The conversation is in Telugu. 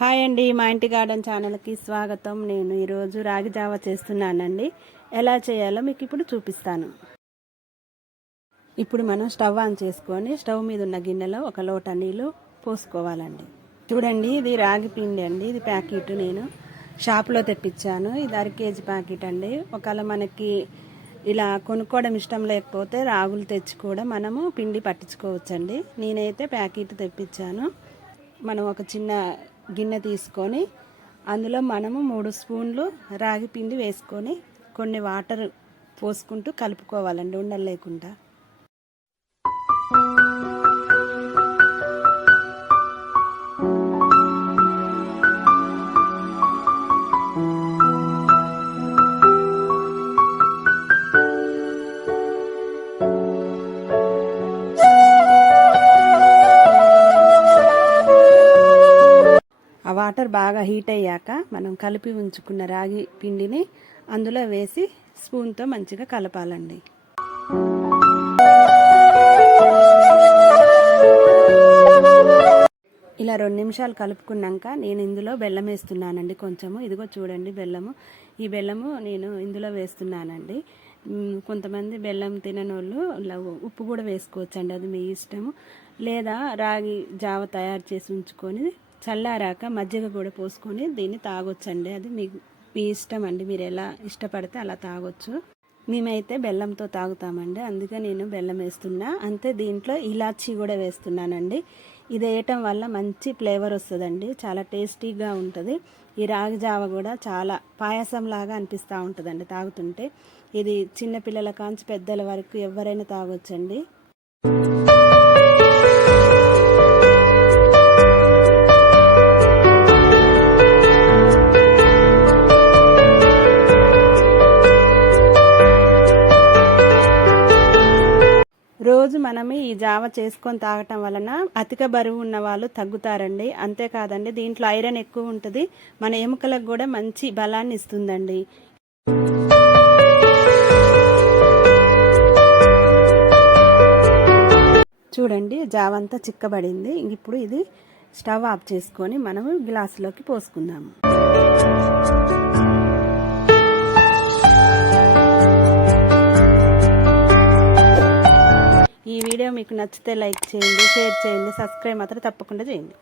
హాయ్ అండి, మా ఇంటి గార్డెన్ ఛానల్కి స్వాగతం. నేను ఈరోజు రాగి జావ చేస్తున్నానండి. ఎలా చేయాలో మీకు ఇప్పుడు చూపిస్తాను. ఇప్పుడు మనం స్టవ్ ఆన్ చేసుకొని స్టవ్ మీద ఉన్న గిన్నెలో ఒక లోట నీళ్ళు పోసుకోవాలండి. చూడండి, ఇది రాగి పిండి అండి. ఇది ప్యాకెట్ నేను షాప్లో తెప్పించాను. ఇది 1/2 కేజీ ప్యాకెట్ అండి. ఒకవేళ మనకి ఇలా కొనుక్కోవడం ఇష్టం లేకపోతే రాగులు తెచ్చి కూడా మనము పిండి పట్టించుకోవచ్చండి. నేనైతే ప్యాకెట్ తెప్పించాను. మనం ఒక చిన్న గిన్నె తీసుకొని అందులో మనము 3 స్పూన్లు రాగి పిండి వేసుకొని కొన్ని వాటర్ పోసుకుంటూ కలుపుకోవాలండి, ఉండలు లేకుండా. ఆ వాటర్ బాగా హీట్ అయ్యాక మనం కలిపి ఉంచుకున్న రాగి పిండిని అందులో వేసి స్పూన్తో మంచిగా కలపాలండి. ఇలా 2 నిమిషాలు కలుపుకున్నాక నేను ఇందులో బెల్లం వేస్తున్నానండి. కొంచెము ఇదిగో చూడండి బెల్లము. ఈ బెల్లము నేను ఇందులో వేస్తున్నానండి. కొంతమంది బెల్లం తిననోళ్ళు ఉప్పు కూడా వేసుకోవచ్చండి, అది మీ ఇష్టము. లేదా రాగి జావ తయారు చేసి ఉంచుకొని చల్లారాక మజ్జిగ కూడా పోసుకొని దీన్ని తాగొచ్చండి. అది మీ ఇష్టం అండి, మీరు ఎలా ఇష్టపడితే అలా తాగొచ్చు. మేమైతే బెల్లంతో తాగుతామండి, అందుకే నేను బెల్లం వేస్తున్నా. అంతే, దీంట్లో ఇలాచీ కూడా వేస్తున్నానండి. ఇది వేయటం వల్ల మంచి ఫ్లేవర్ వస్తుందండి, చాలా టేస్టీగా ఉంటుంది. ఈ రాగి జావ కూడా చాలా పాయసం లాగా అనిపిస్తూ ఉంటుందండి తాగుతుంటే. ఇది చిన్నపిల్లల కాంచి పెద్దల వరకు ఎవరైనా తాగొచ్చండి. రోజు మనం ఈ జావ చేసుకొని తాగటం వలన అధిక బరువు ఉన్న వాళ్ళు తగ్గుతారండి. అంతేకాదండి, దీంట్లో ఐరన్ ఎక్కువ ఉంటుంది, మన ఎముకలకు కూడా మంచి బలాన్ని ఇస్తుందండి. చూడండి, జావ అంతా చిక్కబడింది. ఇప్పుడు ఇది స్టవ్ ఆఫ్ చేసుకొని మనము గ్లాసులోకి పోసుకుందాము. ఈ వీడియో మీకు నచ్చితే లైక్ చేయండి, షేర్ చేయండి, సబ్స్క్రైబ్ మాత్రం తప్పకుండా చేయండి.